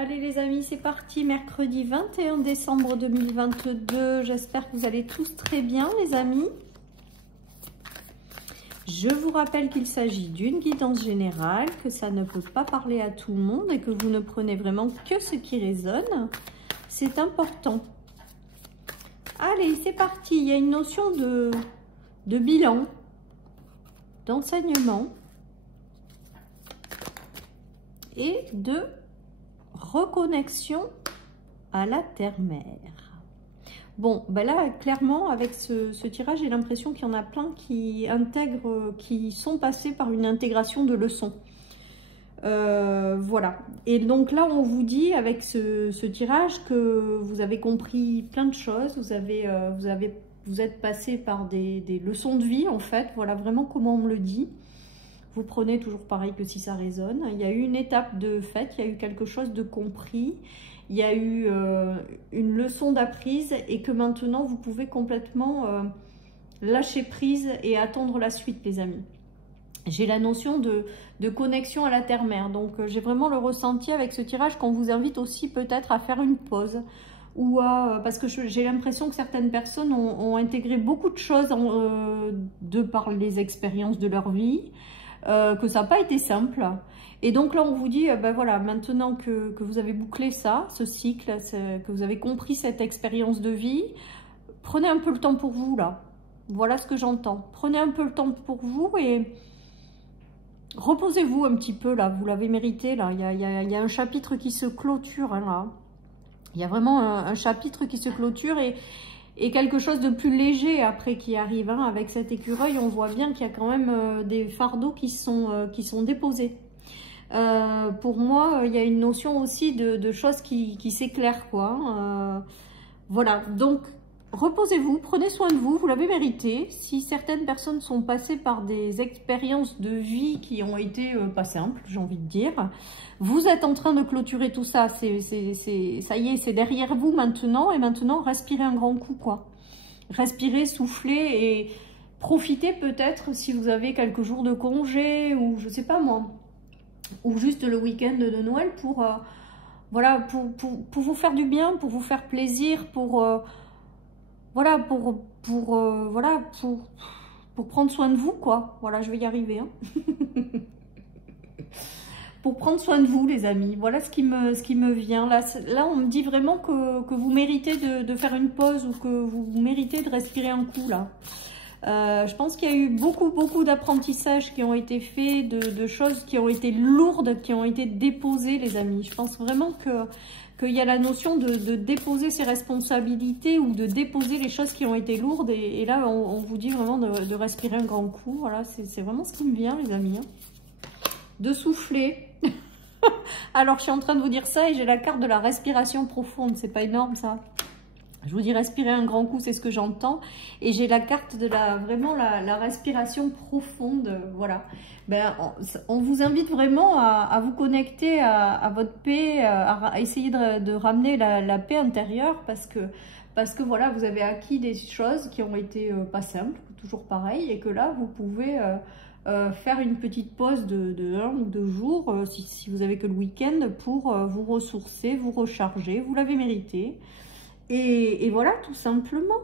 Allez les amis, c'est parti, mercredi 21 décembre 2022. J'espère que vous allez tous très bien les amis. Je vous rappelle qu'il s'agit d'une guidance générale, que ça ne peut pas parler à tout le monde et que vous ne prenez vraiment que ce qui résonne. C'est important. Allez, c'est parti. Il y a une notion de bilan, d'enseignement et de reconnexion à la terre-mère. Bon, ben là, clairement, avec ce tirage, j'ai l'impression qu'il y en a plein qui intègrent, qui sont passés par une intégration de leçons. Voilà. Et donc là, on vous dit avec ce tirage que vous avez compris plein de choses. Vous êtes passé par des leçons de vie, en fait. Voilà vraiment comment on me le dit. Vous prenez toujours pareil que si ça résonne. Il y a eu une étape de fait, il y a eu quelque chose de compris, il y a eu une leçon d'apprise et que maintenant vous pouvez complètement lâcher prise et attendre la suite les amis. J'ai la notion de connexion à la terre-mère, donc j'ai vraiment le ressenti avec ce tirage qu'on vous invite aussi peut-être à faire une pause. Ou parce que j'ai l'impression que certaines personnes ont intégré beaucoup de choses de par les expériences de leur vie. Que ça n'a pas été simple. Et donc là, on vous dit, ben voilà, maintenant que vous avez bouclé ça, ce cycle, que vous avez compris cette expérience de vie, prenez un peu le temps pour vous, là. Voilà ce que j'entends. Prenez un peu le temps pour vous et reposez-vous un petit peu, là. Vous l'avez mérité, là. Il y a un chapitre qui se clôture, hein, là. Il y a vraiment un chapitre qui se clôture et quelque chose de plus léger après qui arrive. Hein. Avec cet écureuil, on voit bien qu'il y a quand même des fardeaux qui sont déposés. Pour moi, il y a une notion aussi de choses qui s'éclairent, quoi. Voilà, donc reposez-vous, prenez soin de vous, vous l'avez mérité. Si certaines personnes sont passées par des expériences de vie qui ont été pas simples, j'ai envie de dire, vous êtes en train de clôturer tout ça, ça y est, c'est derrière vous maintenant, et maintenant respirez un grand coup, quoi. Respirez, soufflez et profitez peut-être si vous avez quelques jours de congé ou je sais pas moi, ou juste le week-end de Noël pour voilà, pour vous faire du bien, pour vous faire plaisir, pour voilà, pour prendre soin de vous, quoi. Voilà, je vais y arriver, hein. Pour prendre soin de vous, les amis. Voilà ce qui me vient. Là, on me dit vraiment que vous méritez de faire une pause ou que vous méritez de respirer un coup, là. Je pense qu'il y a eu beaucoup d'apprentissages qui ont été faits, de choses qui ont été lourdes, qui ont été déposées, les amis. Je pense vraiment qu'il y a la notion de déposer ses responsabilités ou de déposer les choses qui ont été lourdes. Et là, on vous dit vraiment de respirer un grand coup. Voilà, c'est vraiment ce qui me vient, les amis. Hein. De souffler. Alors, je suis en train de vous dire ça et j'ai la carte de la respiration profonde. C'est pas énorme, ça? Je vous dis respirer un grand coup, c'est ce que j'entends. Et j'ai la carte de vraiment la respiration profonde. Voilà. Ben, on vous invite vraiment à vous connecter à votre paix, à essayer de ramener la paix intérieure parce que voilà, vous avez acquis des choses qui ont été pas simples, toujours pareil, et que là, vous pouvez faire une petite pause de 1 ou 2 jours, si vous avez que le week-end, pour vous ressourcer, vous recharger. Vous l'avez mérité. Et voilà, tout simplement.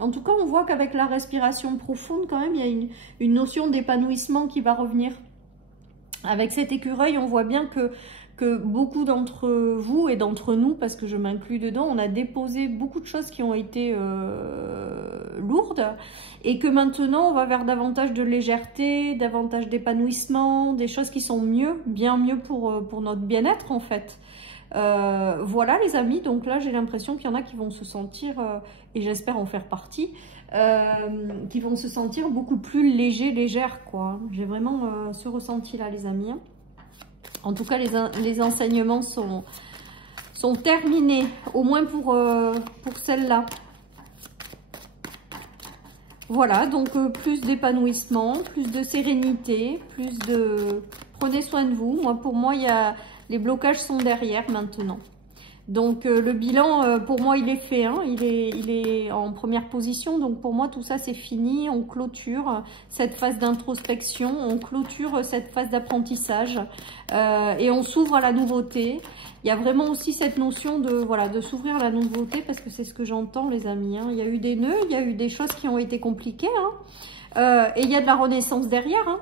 En tout cas, on voit qu'avec la respiration profonde, quand même, il y a une notion d'épanouissement qui va revenir. Avec cet écureuil, on voit bien que beaucoup d'entre vous et d'entre nous, parce que je m'inclus dedans, on a déposé beaucoup de choses qui ont été lourdes et que maintenant, on va vers davantage de légèreté, davantage d'épanouissement, des choses qui sont mieux, bien mieux pour notre bien-être, en fait. Voilà les amis, donc là j'ai l'impression qu'il y en a qui vont se sentir, et j'espère en faire partie, qui vont se sentir beaucoup plus légères quoi. J'ai vraiment ce ressenti là les amis. En tout cas les enseignements sont terminés, au moins pour celle-là. Voilà, donc plus d'épanouissement, plus de sérénité, plus de... Prenez soin de vous. Pour moi, les blocages sont derrière maintenant. Donc le bilan, pour moi, il est fait, hein. Il est en première position. Donc pour moi, tout ça, c'est fini. On clôture cette phase d'introspection, on clôture cette phase d'apprentissage et on s'ouvre à la nouveauté. Il y a vraiment aussi cette notion de, voilà, de s'ouvrir à la nouveauté, parce que c'est ce que j'entends, les amis, hein. Il y a eu des nœuds, il y a eu des choses qui ont été compliquées, hein. Et il y a de la renaissance derrière, hein.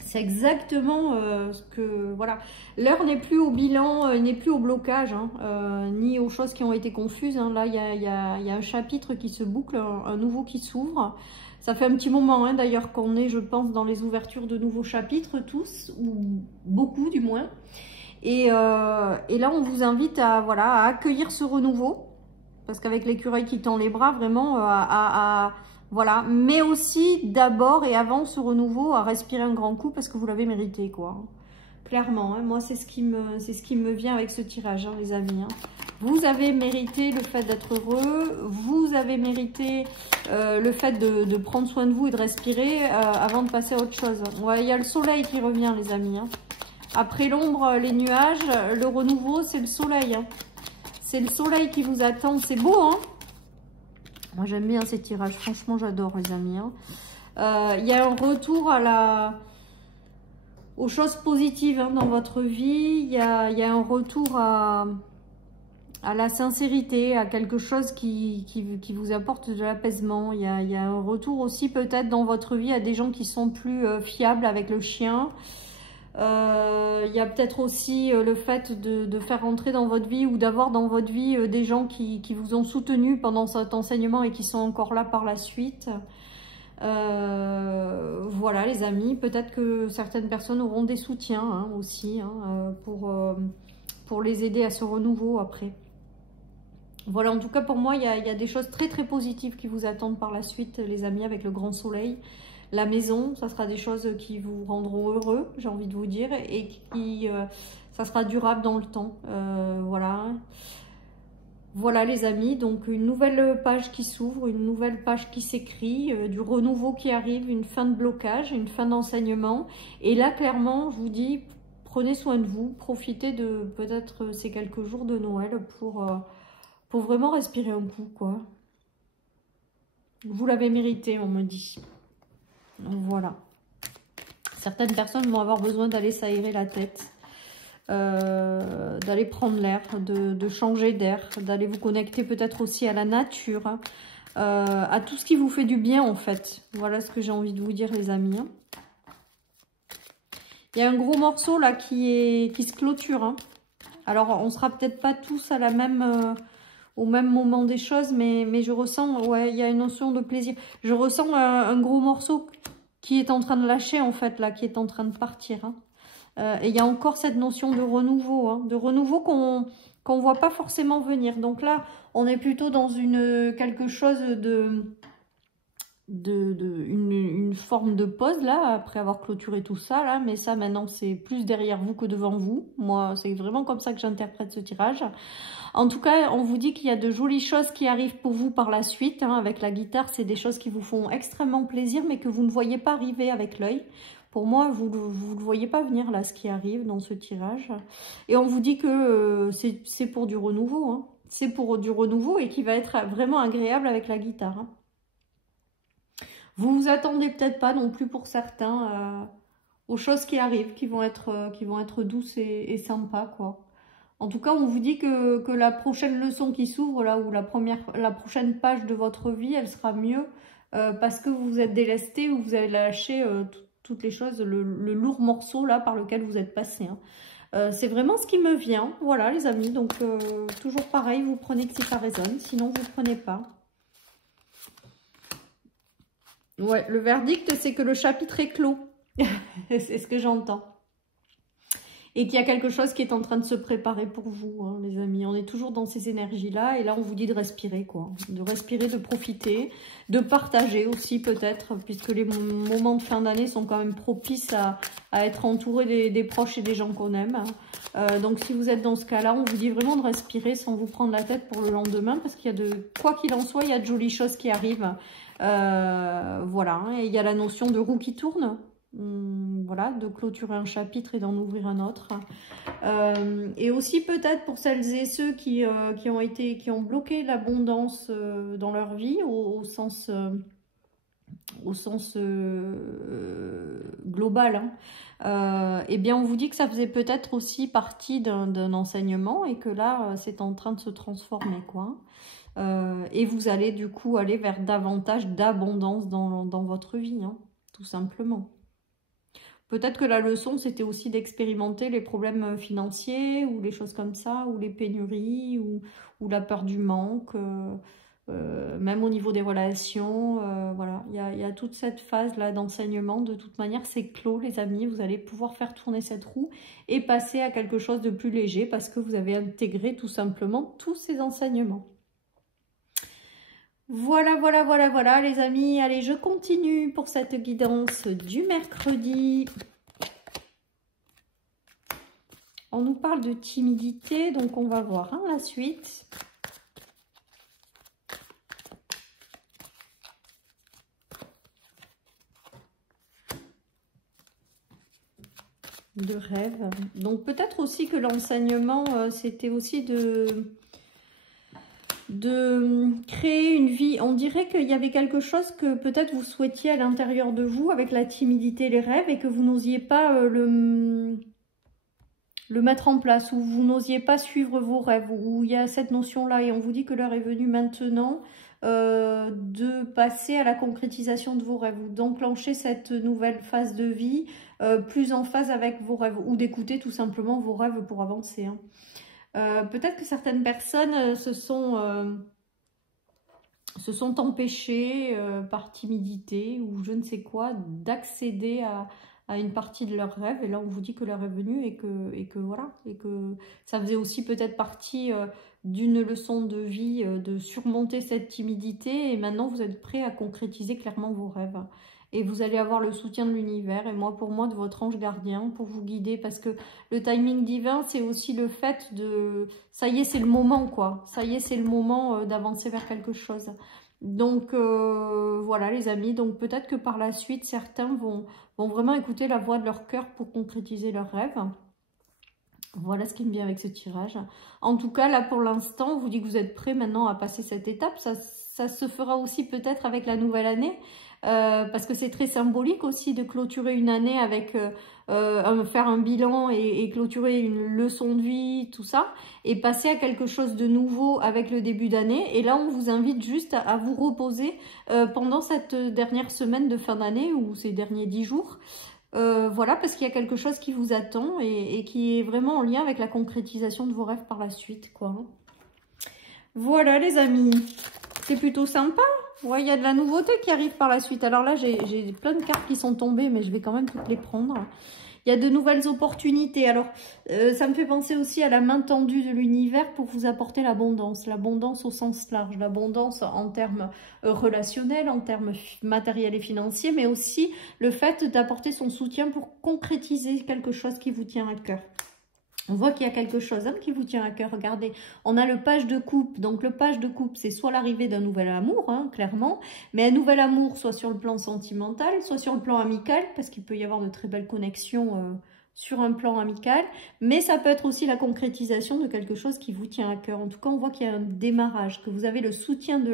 C'est exactement ce que... Voilà. L'heure n'est plus au bilan, n'est plus au blocage, hein, ni aux choses qui ont été confuses, hein. Là, il y a un chapitre qui se boucle, un nouveau qui s'ouvre. Ça fait un petit moment, hein, d'ailleurs, qu'on est, je pense, dans les ouvertures de nouveaux chapitres, tous, ou beaucoup du moins. Et là, on vous invite à, voilà, à accueillir ce renouveau, parce qu'avec l'écureuil qui tend les bras, vraiment, voilà, mais aussi d'abord et avant ce renouveau, à respirer un grand coup parce que vous l'avez mérité, quoi. Clairement, hein, moi c'est ce qui me vient avec ce tirage, hein, les amis, hein. Vous avez mérité le fait d'être heureux, vous avez mérité le fait de prendre soin de vous et de respirer avant de passer à autre chose. Ouais, il y a le soleil qui revient, les amis, hein. Après l'ombre, les nuages, le renouveau, c'est le soleil, hein. C'est le soleil qui vous attend, c'est beau, hein. Moi, j'aime bien ces tirages. Franchement, j'adore, les amis, hein. Il y a un retour aux choses positives, hein, dans votre vie. Il y a un retour à la sincérité, à quelque chose qui vous apporte de l'apaisement. Il y a un retour aussi peut-être dans votre vie à des gens qui sont plus fiables avec le chien. Il y a peut-être aussi le fait de faire entrer dans votre vie ou d'avoir dans votre vie des gens qui vous ont soutenu pendant cet enseignement et qui sont encore là par la suite. Voilà, les amis, peut-être que certaines personnes auront des soutiens, hein, aussi, hein, pour les aider à ce renouveau après. Voilà, en tout cas pour moi, il y a des choses très très positives qui vous attendent par la suite, les amis, avec le grand soleil. La maison, ça sera des choses qui vous rendront heureux, j'ai envie de vous dire, et ça sera durable dans le temps. Voilà. Voilà, les amis, donc une nouvelle page qui s'ouvre, une nouvelle page qui s'écrit, du renouveau qui arrive, une fin de blocage, une fin d'enseignement. Et là, clairement, je vous dis, prenez soin de vous, profitez de peut-être ces quelques jours de Noël pour vraiment respirer un coup, quoi. Vous l'avez mérité, on me dit. Voilà. Certaines personnes vont avoir besoin d'aller s'aérer la tête, d'aller prendre l'air, de changer d'air, d'aller vous connecter peut-être aussi à la nature, hein, à tout ce qui vous fait du bien en fait. Voilà ce que j'ai envie de vous dire, les amis, hein. Il y a un gros morceau là qui se clôture, hein. Alors on sera peut-être pas tous à au même moment des choses, mais je ressens, ouais, il y a une notion de plaisir. Je ressens un gros morceau qui est en train de lâcher, en fait, là, qui est en train de partir, hein. Et il y a encore cette notion de renouveau, hein, qu'on voit pas forcément venir. Donc là, on est plutôt dans quelque chose une forme de pause, là, après avoir clôturé tout ça, là. Mais ça, maintenant, c'est plus derrière vous que devant vous. Moi, c'est vraiment comme ça que j'interprète ce tirage. En tout cas, on vous dit qu'il y a de jolies choses qui arrivent pour vous par la suite, hein. Avec la guitare, c'est des choses qui vous font extrêmement plaisir, mais que vous ne voyez pas arriver avec l'œil. Pour moi, vous ne le voyez pas venir, là, ce qui arrive dans ce tirage. Et on vous dit que c'est pour du renouveau, hein. C'est pour du renouveau et qui va être vraiment agréable avec la guitare, hein. Vous vous attendez peut-être pas non plus pour certains aux choses qui arrivent, qui vont être douces et sympas, quoi. En tout cas, on vous dit que la prochaine leçon qui s'ouvre, là, ou la prochaine page de votre vie, elle sera mieux parce que vous vous êtes délesté ou vous avez lâché toutes les choses, le lourd morceau là par lequel vous êtes passé, hein. C'est vraiment ce qui me vient. Voilà, les amis. Donc, toujours pareil, vous prenez que si ça résonne. Sinon, vous ne prenez pas. Ouais, le verdict, c'est que le chapitre est clos. C'est ce que j'entends. Et qu'il y a quelque chose qui est en train de se préparer pour vous, hein, les amis. On est toujours dans ces énergies-là. Et là, on vous dit de respirer, quoi. De respirer, de profiter, de partager aussi, peut-être. Puisque les moments de fin d'année sont quand même propices à être entourés des proches et des gens qu'on aime, hein. Donc, si vous êtes dans ce cas-là, on vous dit vraiment de respirer sans vous prendre la tête pour le lendemain. Parce qu'il y a quoi qu'il en soit, il y a de jolies choses qui arrivent. Voilà. Et il y a la notion de roue qui tourne. Voilà, de clôturer un chapitre et d'en ouvrir un autre. Et aussi peut-être pour celles et ceux qui ont bloqué l'abondance dans leur vie au sens global, hein. Eh bien on vous dit que ça faisait peut-être aussi partie d'un enseignement et que là c'est en train de se transformer, quoi. Et vous allez du coup aller vers davantage d'abondance dans votre vie, hein, tout simplement. Peut-être que la leçon, c'était aussi d'expérimenter les problèmes financiers ou les choses comme ça, ou les pénuries, ou la peur du manque, même au niveau des relations. Voilà, il y a toute cette phase-là d'enseignement. De toute manière, c'est clos, les amis. Vous allez pouvoir faire tourner cette roue et passer à quelque chose de plus léger parce que vous avez intégré tout simplement tous ces enseignements. Voilà, voilà, voilà, voilà, les amis. Allez, je continue pour cette guidance du mercredi. On nous parle de timidité, donc on va voir, hein, la suite. De rêve. Donc peut-être aussi que l'enseignement, c'était aussi de créer une vie. On dirait qu'il y avait quelque chose que peut-être vous souhaitiez à l'intérieur de vous avec la timidité, les rêves, et que vous n'osiez pas le mettre en place, ou vous n'osiez pas suivre vos rêves, où il y a cette notion-là, et on vous dit que l'heure est venue maintenant de passer à la concrétisation de vos rêves, ou d'enclencher cette nouvelle phase de vie plus en phase avec vos rêves, ou d'écouter tout simplement vos rêves pour avancer, hein. Peut-être que certaines personnes se sont empêchées par timidité ou je ne sais quoi d'accéder à une partie de leurs rêves, et là on vous dit que l'heure est venue et que voilà, et que ça faisait aussi peut-être partie d'une leçon de vie de surmonter cette timidité, et maintenant vous êtes prêts à concrétiser clairement vos rêves. Et vous allez avoir le soutien de l'univers, et moi, pour moi, de votre ange gardien, pour vous guider, parce que le timing divin, c'est aussi le fait de... Ça y est, c'est le moment, quoi. Ça y est, c'est le moment d'avancer vers quelque chose. Donc, voilà, les amis. Donc, peut-être que par la suite, certains vont vraiment écouter la voix de leur cœur pour concrétiser leurs rêves. Voilà ce qui me vient avec ce tirage. En tout cas, là, pour l'instant, on vous dit que vous êtes prêts maintenant à passer cette étape. Ça se fera aussi peut-être avec la nouvelle année. Parce que c'est très symbolique aussi de clôturer une année avec faire un bilan et clôturer une leçon de vie, tout ça, et passer à quelque chose de nouveau avec le début d'année. Et là, on vous invite juste à vous reposer pendant cette dernière semaine de fin d'année ou ces derniers 10 jours. Voilà, parce qu'il y a quelque chose qui vous attend et qui est vraiment en lien avec la concrétisation de vos rêves par la suite, quoi. Voilà, les amis, c'est plutôt sympa. Ouais, il y a de la nouveauté qui arrive par la suite. Alors là, j'ai plein de cartes qui sont tombées, mais je vais quand même toutes les prendre. Il y a de nouvelles opportunités. Alors, ça me fait penser aussi à la main tendue de l'univers pour vous apporter l'abondance. L'abondance au sens large. L'abondance en termes relationnels, en termes matériels et financiers, mais aussi le fait d'apporter son soutien pour concrétiser quelque chose qui vous tient à cœur. On voit qu'il y a quelque chose qui vous tient à cœur. Regardez, on a le page de coupe. Donc, le page de coupe, c'est soit l'arrivée d'un nouvel amour, hein, clairement. Mais un nouvel amour, soit sur le plan sentimental, soit sur le plan amical, parce qu'il peut y avoir de très belles connexions sur un plan amical. Mais ça peut être aussi la concrétisation de quelque chose qui vous tient à cœur. En tout cas, on voit qu'il y a un démarrage, que vous avez le soutien de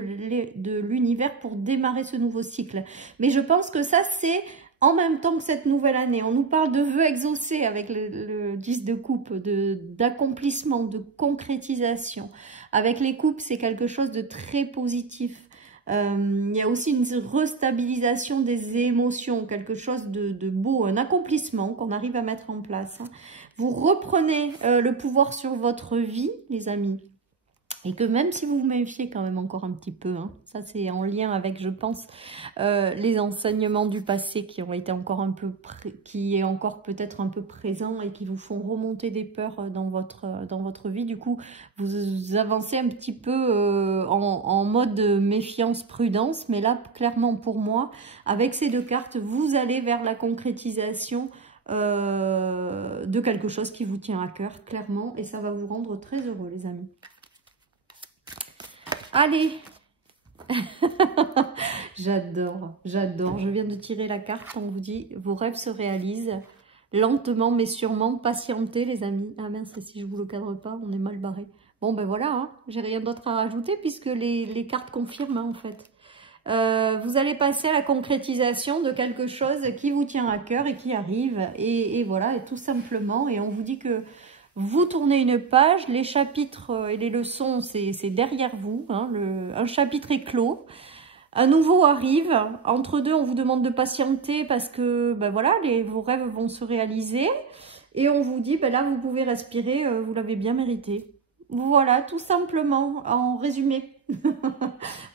l'univers pour démarrer ce nouveau cycle. Mais je pense que ça, c'est... En même temps que cette nouvelle année, on nous parle de vœux exaucés avec le 10 de coupe, d'accomplissement, de concrétisation. Avec les coupes, c'est quelque chose de très positif. Il y a aussi une restabilisation des émotions, quelque chose de beau, un accomplissement qu'on arrive à mettre en place. Vous reprenez le pouvoir sur votre vie, les amis. Et que même si vous vous méfiez quand même encore un petit peu, hein, ça c'est en lien avec, je pense, les enseignements du passé qui ont été encore un peu, qui est encore peut-être un peu présent et qui vous font remonter des peurs dans votre vie. Du coup, vous avancez un petit peu en mode méfiance, prudence, mais là, clairement pour moi, avec ces deux cartes, vous allez vers la concrétisation de quelque chose qui vous tient à cœur, clairement, et ça va vous rendre très heureux, les amis. Allez, J'adore, j'adore. Je viens de tirer la carte, on vous dit, vos rêves se réalisent lentement mais sûrement. Patientez les amis. Ah mince, si je vous le cadre pas, on est mal barré. Bon ben voilà, hein, j'ai rien d'autre à rajouter puisque les cartes confirment hein, en fait. Vous allez passer à la concrétisation de quelque chose qui vous tient à cœur et qui arrive. Et voilà, et tout simplement. Et on vous dit que vous tournez une page, les chapitres et les leçons, c'est derrière vous. Hein, un chapitre est clos. Un nouveau arrive. Entre deux, on vous demande de patienter parce que ben voilà, vos rêves vont se réaliser. Et on vous dit, ben là, vous pouvez respirer, vous l'avez bien mérité. Voilà, tout simplement, en résumé.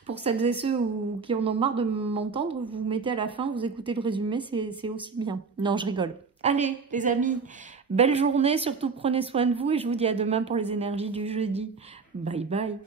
Pour celles et ceux qui en ont marre de m'entendre, vous mettez à la fin, vous écoutez le résumé, c'est aussi bien. Non, je rigole. Allez, les amis, belle journée, surtout prenez soin de vous et je vous dis à demain pour les énergies du jeudi. Bye bye.